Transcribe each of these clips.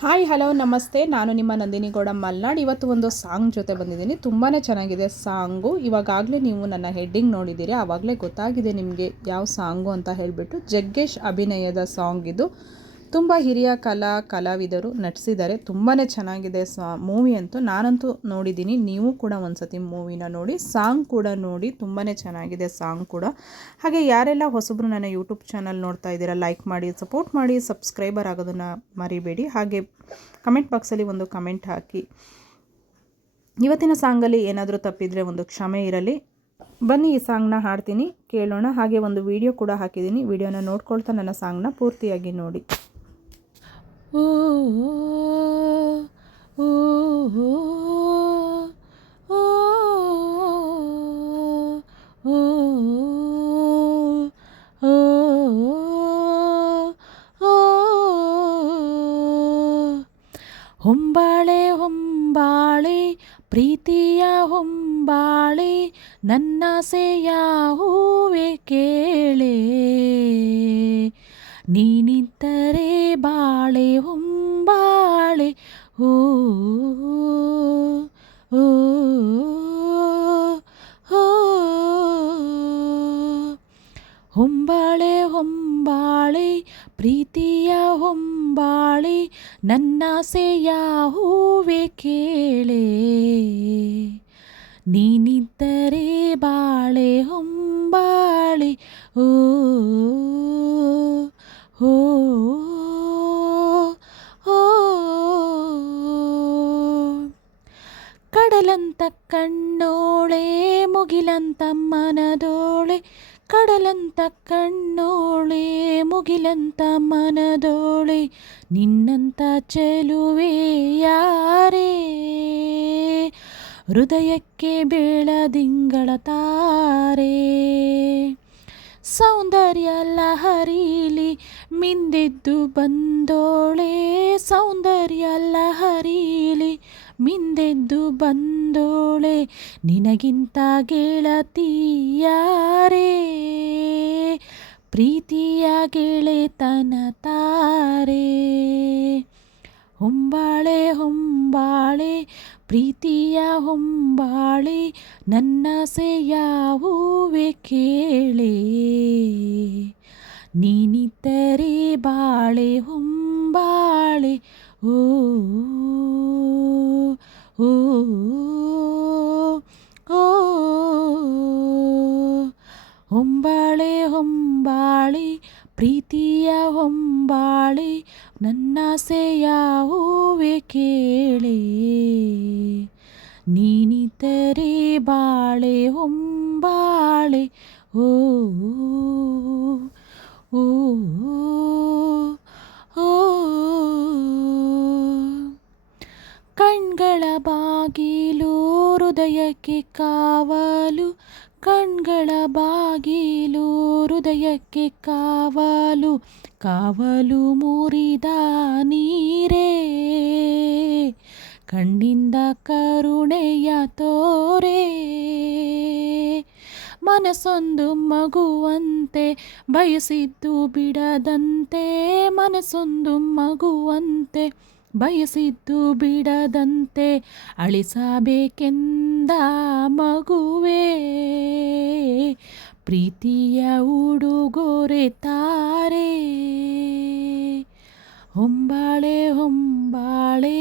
Hi hello ನಮಸ್ತೆ, ನಾನು ನಿಮ್ಮ ನಂದಿನಿ ಗೌಡ ಮಲ್ನಾಡ್. ಇವತ್ತು ಒಂದು ಸಾಂಗ್ ಜೊತೆ ಬಂದಿದ್ದೀನಿ. ತುಂಬಾ ಚೆನ್ನಾಗಿದೆ ಸಾಂಗು. ಇವಾಗಲೇ ನೀವು ನನ್ನ ಹೆಡ್ಡಿಂಗ್ ನೋಡಿದ್ದೀರಿ, ಆವಾಗಲೇ ಗೊತ್ತಾಗಿದೆ ನಿಮಗೆ ಯಾವ ಸಾಂಗು ಅಂತ ಹೇಳಿಬಿಟ್ಟು. ಜಗ್ಗೇಶ್ ಅಭಿನಯದ ಸಾಂಗ್ ಇದು. ತುಂಬ ಹಿರಿಯ ಕಲಾವಿದರು ನಟಿಸಿದ್ದಾರೆ. ತುಂಬಾ ಚೆನ್ನಾಗಿದೆ ಮೂವಿ ಅಂತೂ. ನಾನಂತೂ ನೋಡಿದ್ದೀನಿ, ನೀವು ಕೂಡ ಒಂದು ಸತಿ ಮೂವಿನ ನೋಡಿ, ಸಾಂಗ್ ಕೂಡ ನೋಡಿ. ತುಂಬಾ ಚೆನ್ನಾಗಿದೆ ಸಾಂಗ್ ಕೂಡ. ಹಾಗೆ ಯಾರೆಲ್ಲ ಹೊಸಬ್ರು ನನ್ನ ಯೂಟ್ಯೂಬ್ ಚಾನಲ್ ನೋಡ್ತಾ ಇದ್ದೀರಾ, ಲೈಕ್ ಮಾಡಿ, ಸಪೋರ್ಟ್ ಮಾಡಿ, ಸಬ್ಸ್ಕ್ರೈಬರ್ ಆಗೋದನ್ನು ಮರಿಬೇಡಿ. ಹಾಗೆ ಕಮೆಂಟ್ ಬಾಕ್ಸಲ್ಲಿ ಒಂದು ಕಮೆಂಟ್ ಹಾಕಿ. ಇವತ್ತಿನ ಸಾಂಗಲ್ಲಿ ಏನಾದರೂ ತಪ್ಪಿದರೆ ಒಂದು ಕ್ಷಮೆ ಇರಲಿ. ಬನ್ನಿ ಈ ಸಾಂಗ್ನ ಹಾಡ್ತೀನಿ, ಕೇಳೋಣ. ಹಾಗೆ ಒಂದು ವಿಡಿಯೋ ಕೂಡ ಹಾಕಿದ್ದೀನಿ, ವಿಡಿಯೋನ ನೋಡ್ಕೊಳ್ತಾ ನನ್ನ ಸಾಂಗ್ನ ಪೂರ್ತಿಯಾಗಿ ನೋಡಿ. ಓ ಓ ಓ ಹೊಂಬಾಳೆ ಹೊಂಬಾಳೆ ಪ್ರೀತಿಯ ಹೊಂಬಾಳೆ ನನ್ನಾಸೆಯ ಹೂವೆ ಕೇಳೆ, ನೀನಿದ್ದರೆ ಬಾಳೆ ಹೊಂಬಾಳೆ. ಓ ಓ ಹೊಂಬಾಳೆ ಹೊಂಬಾಳೆ ಪ್ರೀತಿಯ ಹೊಂಬಾಳೆ ನನ್ನಾಸೆಯ ಹೂವೆ ಕೇಳೆ, ನೀನಿದ್ದರೆ ಬಾಳೆ ಹೊಂಬಾಳೆ. ಓ ಓ ಓ ಕಡಲಂತ ಕಣ್ಣೋಳೆ ಮುಗಿಲಂತ ಮನದೋಳೆ, ಕಡಲಂತ ಕಣ್ಣೋಳೆ ಮುಗಿಲಂತ ಮನದೋಳೆ, ನಿನ್ನಂತ ಚೆಲುವೆ ಯಾರೇ, ಹೃದಯಕ್ಕೆ ಬೆಳದಿಂಗಳ ತಾರೆ, ಸೌಂದರ್ಯ ಲಹರೀಲಿ ಮಿಂದೆದ್ದು ಬಂದೋಳೆ, ಸೌಂದರ್ಯ ಲಹರೀಲಿ ಮಿಂದೆದ್ದು ಬಂದೋಳೆ, ನಿನಗಿಂತ ಗೆಳತಿಯಾರೇ, ಪ್ರೀತಿಯ ಗೆಳೆತನ ತಾರೆ. ಹೊಂಬಾಳೆ ಹೊಂಬಾಳೆ ಪ್ರೀತಿಯ ಹೊಂಬಾಳೆ ನನ್ನಾಸೆಯ ಹೂವೆ ಕೇಳೆ, ನೀನಿದ್ದರೆ ಬಾಳೆ ಹೊಂಬಾಳೆ. ಓ ಓ ಓ ಹೊಂಬಾಳೆ ಹೊಂಬಾಳೆ ಪ್ರೀತಿಯ ಹೊಂಬಾಳೆ ನನ್ನಾಸೆಯ ಹೂವೆ ಕೇಳೆ, ನೀನಿದ್ದರೆ ಬಾಳೆ ಹೊಂಬಾಳೆ. ಓ ಓ ಓ ಕಣ್ಗಳ ಬಾಗಿಲು ಹೃದಯಕ್ಕೆ ಕಾವಲು, ಕಣ್ಗಳ ಬಾಗಿಲು ಹೃದಯಕ್ಕೆ ಕಾವಲು, ಕಾವಲು ಮುರಿದ ನೀರೇ, ಕಣ್ಣಿಂದ ಕರುಣೆಯ ತೋರೆ, ಮನಸ್ಸೊಂದು ಮಗುವಂತೆ ಬಯಸಿದ್ದು ಬಿಡದಂತೆ, ಮನಸ್ಸೊಂದು ಮಗುವಂತೆ ಬಯಸಿದ್ದು ಬಿಡದಂತೆ, ಅಳಿಸಬೇಕೆಂದ ಮಗುವೇ, ಪ್ರೀತಿಯ ಉಡುಗೊರೆ ತಾರೆ. ಹೊಂಬಾಳೆ ಹೊಂಬಾಳೆ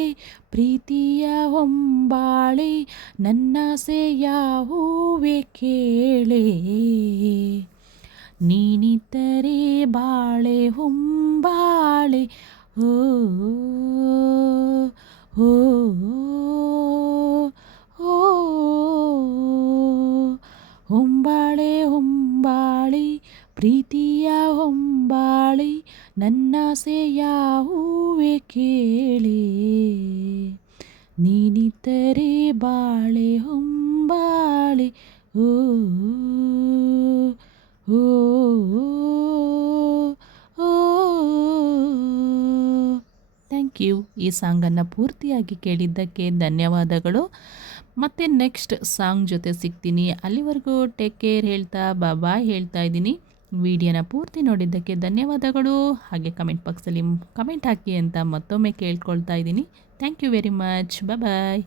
ಪ್ರೀತಿಯ ಹೊಂಬಾಳೆ ನನ್ನಾಸೆಯ ಹೂವೆ ಕೇಳೆ, ನೀನಿದ್ದರೆ ಬಾಳೆ ಹೊಂಬಾಳೆ. ಓ ಓ ಓ ಹೊಂಬಾಳೆ ಹೊಂಬಾಳೆ ಪ್ರೀತಿಯ ಹೊಂಬಾಳೆ ನನ್ನಾಸೆಯ ಹೂವೆ ಕೇಳೆ, ನೀನಿದ್ದರೆ ಬಾಳೆ ಹೊಂಬಾಳೆ. ಓ ಓ ಥ್ಯಾಂಕ್ ಯು. ಈ ಸಾಂಗನ್ನು ಪೂರ್ತಿಯಾಗಿ ಕೇಳಿದ್ದಕ್ಕೆ ಧನ್ಯವಾದಗಳು. ಮತ್ತು ನೆಕ್ಸ್ಟ್ ಸಾಂಗ್ ಜೊತೆ ಸಿಗ್ತೀನಿ. ಅಲ್ಲಿವರೆಗೂ ಟೇಕ್ ಕೇರ್ ಹೇಳ್ತಾ ಬಾಯ್ ಹೇಳ್ತಾ ಇದ್ದೀನಿ. ವಿಡಿಯೋನ ಪೂರ್ತಿ ನೋಡಿದ್ದಕ್ಕೆ ಧನ್ಯವಾದಗಳು. ಹಾಗೆ ಕಮೆಂಟ್ ಬಾಕ್ಸಲ್ಲಿ ಕಮೆಂಟ್ ಹಾಕಿ ಅಂತ ಮತ್ತೊಮ್ಮೆ ಕೇಳ್ಕೊಳ್ತಾ ಇದ್ದೀನಿ. Thank you very much. Bye.